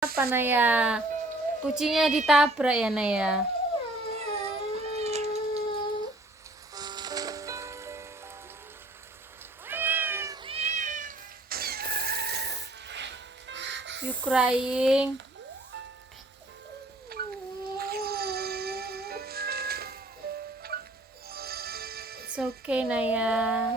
Apa Naya? Kucingnya ditabrak ya Naya? You crying? It's okay Naya.